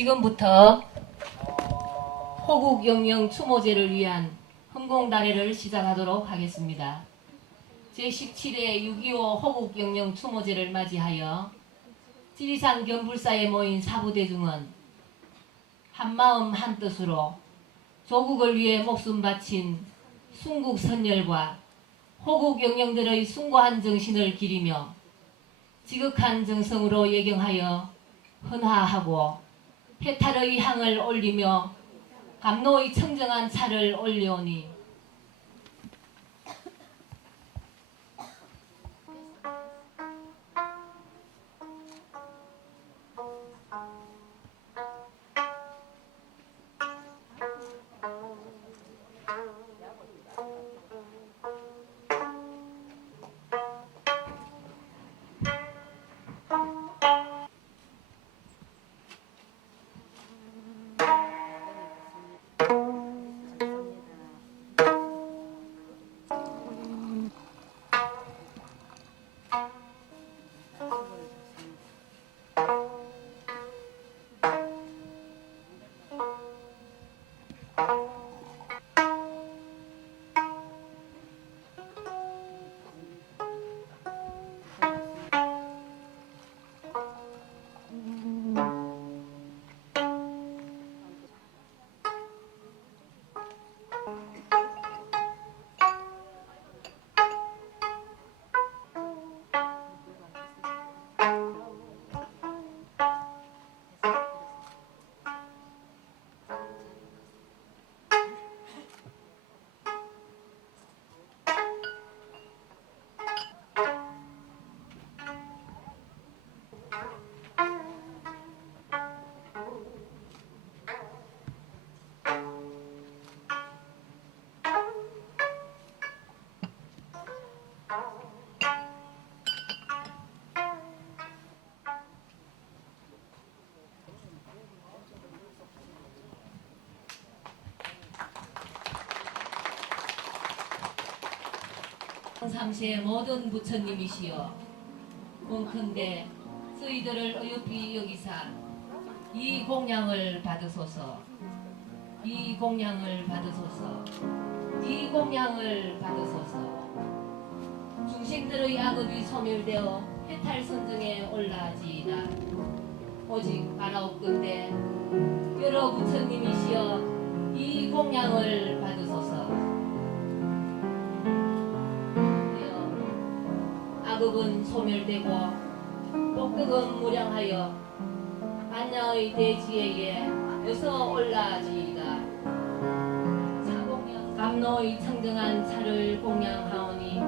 지금부터 호국 영령 추모제를 위한 흥공다례를 시작하도록 하겠습니다. 제17회 6.25 호국 영령 추모제를 맞이하여 지리산 겸불사에 모인 사부대중은 한마음 한뜻으로 조국을 위해 목숨 바친 순국 선열과 호국 영령들의 숭고한 정신을 기리며 지극한 정성으로 예경하여 헌화하고 해탈의 향을 올리며 감로의 청정한 차를 올려오니 Bye. 삼시의 모든 부처님이시여 원컨대 저희들을 어여삐 여기사 이 공양을 받으소서. 이 공양을 받으소서. 이 공양을 받으소서. 중생들의 악업이 소멸되어 해탈 선정에 올라지이다. 오직 바라옵건대 여러 부처님이시여 이 공양을 소멸되고 복덕은 무량하여 안양의 대지혜에 어서 올라지이다. 차공양 감로의 청정한 차를 공양하오니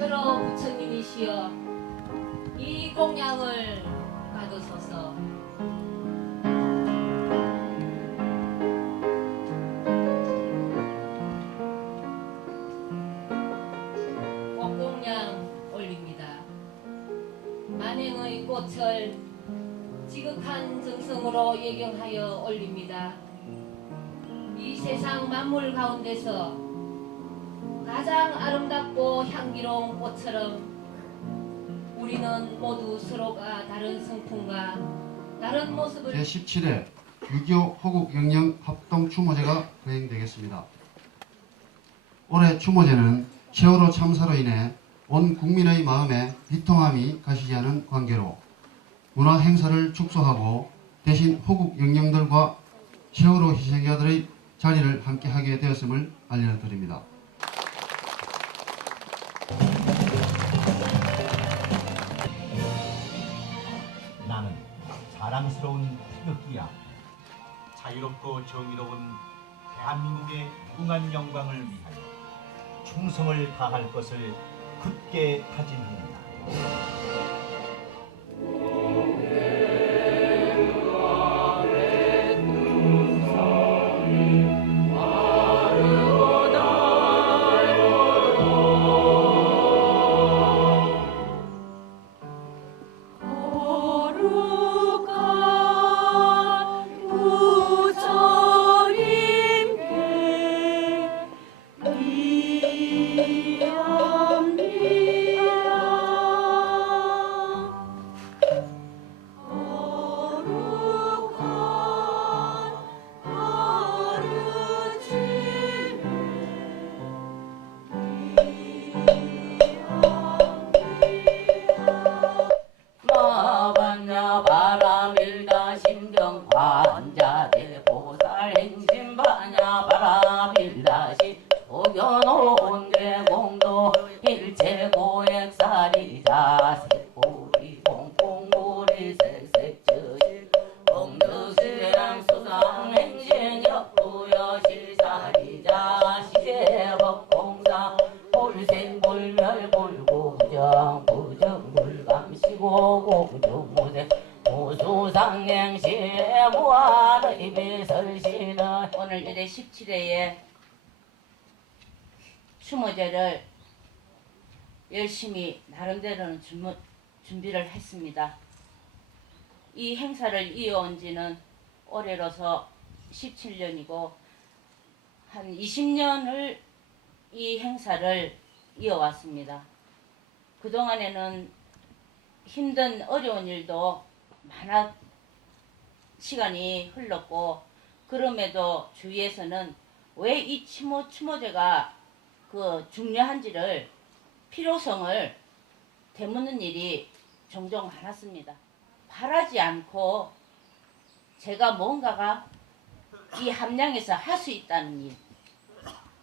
여러 부처님이시여 이 공양을 지극한 정성으로 예경하여 올립니다. 이 세상 만물 가운데서 가장 아름답고 향기로운 꽃처럼 우리는 모두 서로가 다른 성품과 다른 모습을 제17회 6.25 호국 영령 합동 추모제가 거행되겠습니다. 올해 추모제는 세월호 참사로 인해 온 국민의 마음에 비통함이 가시지 않은 관계로 문화 행사를 축소하고 대신 호국 영령들과 세월호 희생자들의 자리를 함께 하게 되었음을 알려드립니다. 나는 자랑스러운 태극기야. 자유롭고 정의로운 대한민국의 무궁한 영광을 위하여 충성을 다할 것을 굳게 다짐합니다. 추모제를 열심히 나름대로는 준비를 했습니다. 이 행사를 이어온 지는 올해로서 17년이고 한 20년을 이 행사를 이어왔습니다. 그동안에는 힘든 어려운 일도 많아 시간이 흘렀고 그럼에도 주위에서는 왜 이 추모 추모제가 그 중요한지를 필요성을 되묻는 일이 종종 많았습니다. 바라지 않고 제가 뭔가가 이 함량에서 할 수 있다는 일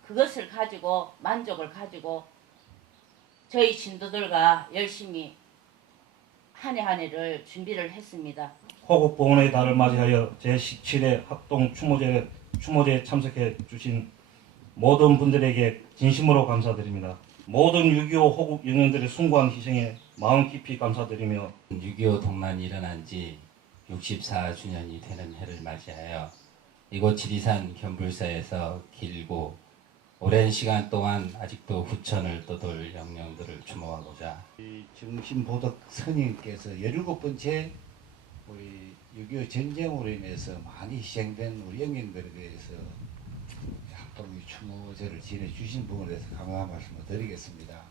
그것을 가지고 만족을 가지고 저희 신도들과 열심히 한 해 한 해를 준비를 했습니다. 봉헌의 달을 맞이하여 제17회 합동 추모제 추모제에 참석해 주신 모든 분들에게 진심으로 감사드립니다. 모든 6.25 호국 영령들의 숭고한 희생에 마음 깊이 감사드리며 6.25 동란이 일어난 지 64주년이 되는 해를 맞이하여 이곳 지리산 견불사에서 길고 오랜 시간 동안 아직도 후천을 떠돌 영령들을 추모하고자 정신보덕 스님께서 17번째 우리 6.25 전쟁으로 인해서 많이 희생된 우리 영령들에 대해서 합동 추모제를 지내주신 부분에 대해서 감사한 말씀을 드리겠습니다.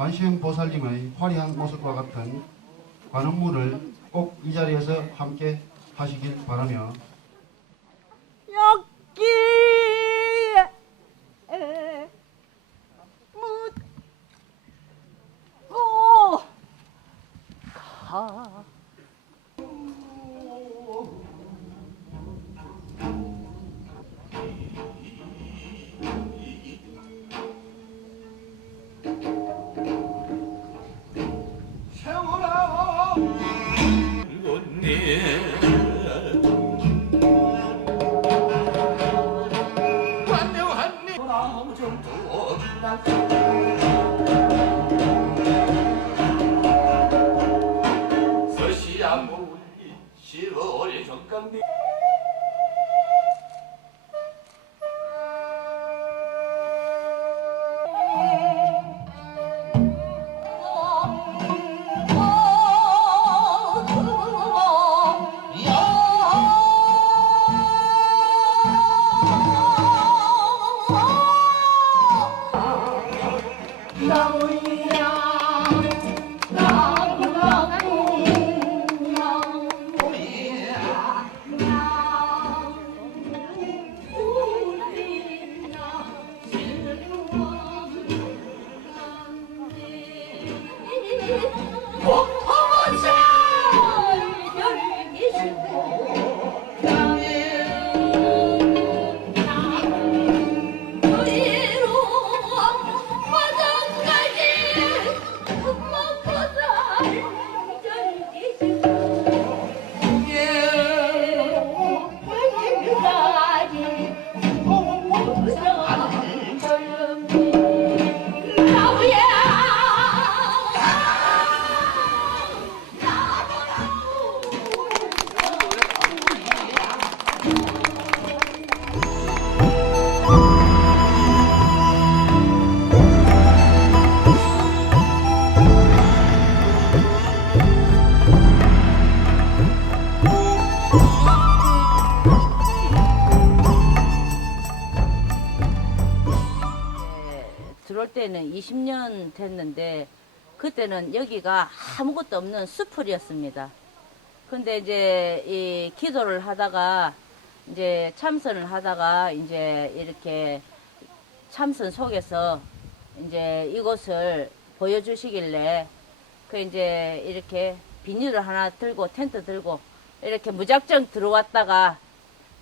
관시형 보살님의 화려한 모습과 같은 관음물을 꼭 이 자리에서 함께 하시길 바라며 うん。Thank you. 20년 됐는데 그때는 여기가 아무것도 없는 수풀이었습니다. 근데 이제 이 기도를 하다가 이제 참선을 하다가 이제 이렇게 참선 속에서 이제 이곳을 보여주시길래 그 이제 이렇게 비닐을 하나 들고 텐트 들고 이렇게 무작정 들어왔다가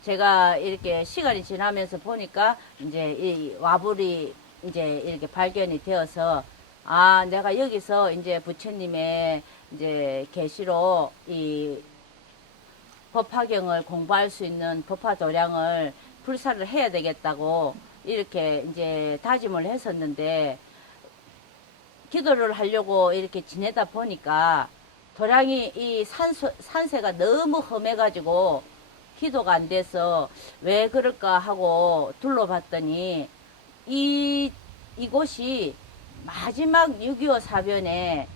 제가 이렇게 시간이 지나면서 보니까 이제 이 와불이 이제 이렇게 발견이 되어서 아 내가 여기서 이제 부처님의 이제 계시로 이 법화경을 공부할 수 있는 법화 도량을 불사를 해야 되겠다고 이렇게 이제 다짐을 했었는데 기도를 하려고 이렇게 지내다 보니까 도량이 이 산소, 산세가 너무 험해가지고 기도가 안 돼서 왜 그럴까 하고 둘러봤더니 이 이곳이 마지막 6.25 사변의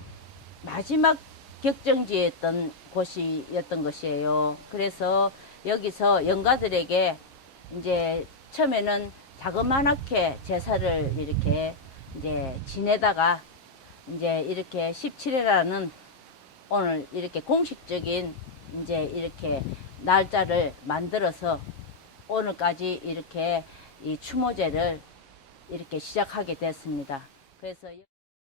마지막 격정지였던 곳이었던 것이에요. 그래서 여기서 영가들에게 이제 처음에는 자그마하게 제사를 이렇게 이제 지내다가 이제 이렇게 17회라는 오늘 이렇게 공식적인 이제 이렇게 날짜를 만들어서 오늘까지 이렇게 이 추모제를 이렇게 시작하게 됐습니다. 그래서